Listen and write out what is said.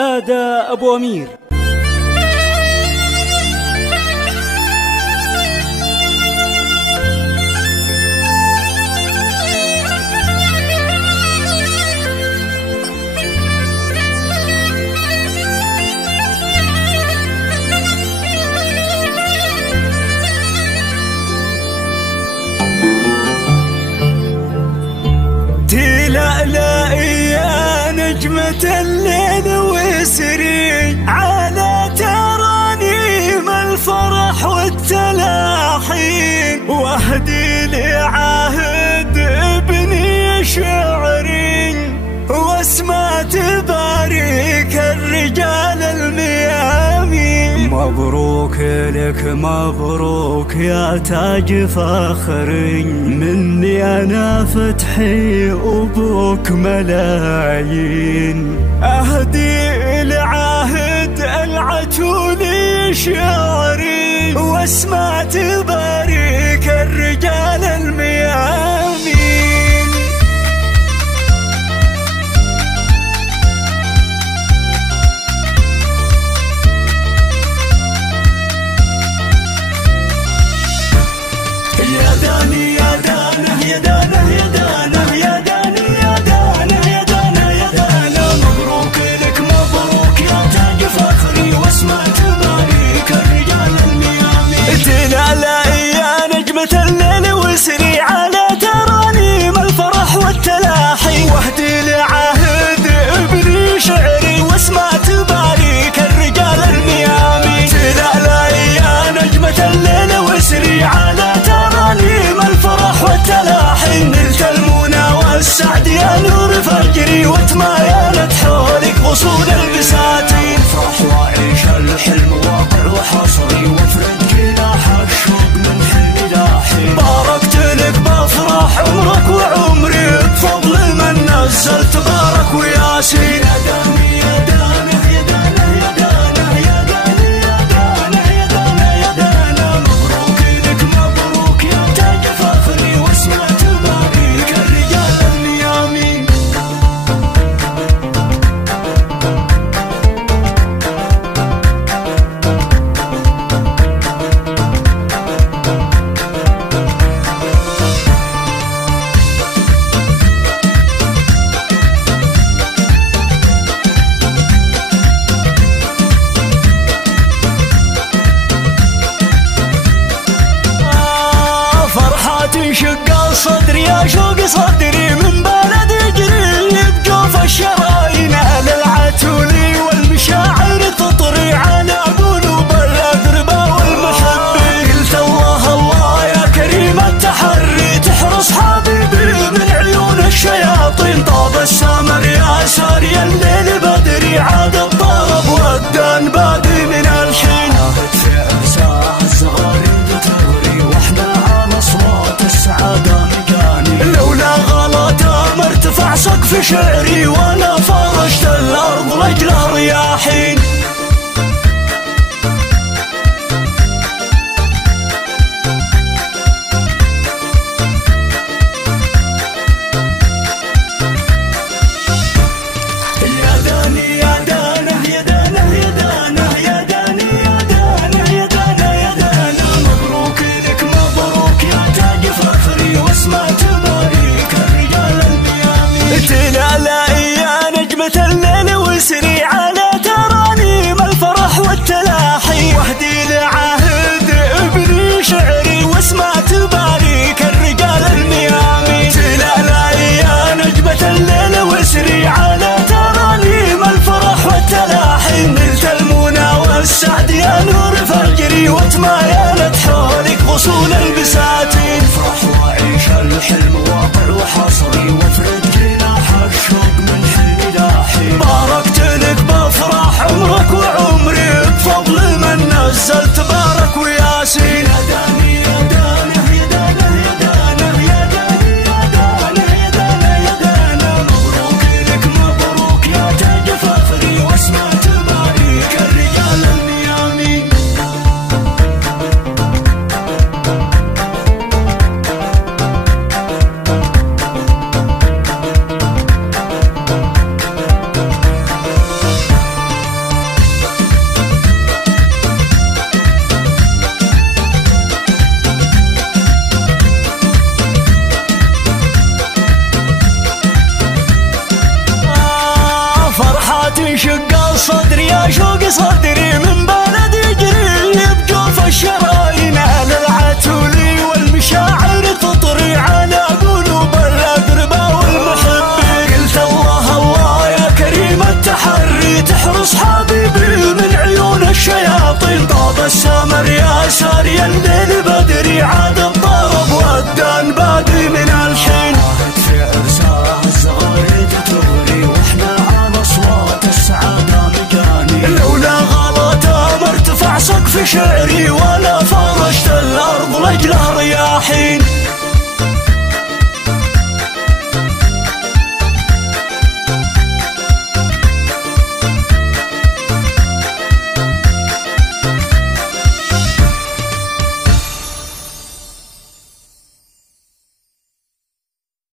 آدى أبو أمير. تلألأي يا نجمة الليل واسري على ترانيم الفرح والتلاحين، واهدي لعهد ابني شعري واسمع تباريك الرجال الميامين. مبروك لك مبروك يا تاج فخري، مني انا فتحي وابوك ملايين. اهدي لعهد العتولي شعري واسمع تباريك الرجال الميامين. يا داني يا دانه يا دانه يا دانه يا داني يا دانه يا دانه يا دانه، مبروك لك مبروك يا تاج فخري واسمع تباريك الرجال الميامين. تلألأي يا نجمة الليل واسري على ترانيم الفرح والتلاحي، واهدي لعهد ابني شعري واسمع تباريك الرجال الميامين. تلألأي يا نجمة الليل واسري على ترانيم الفرح والتلاحي، نلت المنى والسعد يا نور فجري وتمايلت حولك غصون البساتين. افرح وعيش الحلم واقع وحصري وافرد جناح الشوق من حلم لاحي. باركت لك بافراح عمرك وعمري بفضل من نزل تبارك وياسين. يا داني يا دانه يا دانه يا دانه يا داني يا دانه يا دانه يا دانه، مبروك لك مبروك يا تاج فخري واسمع تباريك الرجال الميامين. شق الصدر يا شوق صدري من بلد يجري بجوف الشرايين، على العتولي والمشاعر تطري على قلوب الأقرباء والمحبين. قلت الله الله يا كريم التحري تحرس حبيبي من عيون الشياطين. طاب السمر يا ساري الليل بدري عاد الطرب والدان بادي من الحين. عهد في عساه الزغاريد تغري واحنا على اصوات السعادة مجاني. لولا غلطة ما ارتفع سقف شعري وانا فرشت الارض لاجل رياحين. يا داني يا دانه يا دانه يا دانه يا داني يا دانه يا دانه يا دانه، مبروك لك مبروك يا تاج فخري واسمع تباريك الرجال الميامين. تلألأي يا نجمة الليل واسري على ترى تنشق الصدر يا شوق صدري من بلد يجري بجوف الشرايين على العتولي والمشاعر تطري على قلوب الأقرباء والمحبين. قلت الله الله يا كريم التحري تحرس حبيبي من عيون الشياطين. طاب السمر يا ساريا بالبدري عاد الضرب والدان بادي من الحين. في عرسها الزغاريد تغري واحنا على اصوات السعاده مجاني. لولا غلط مرتفع سقف شعري ولا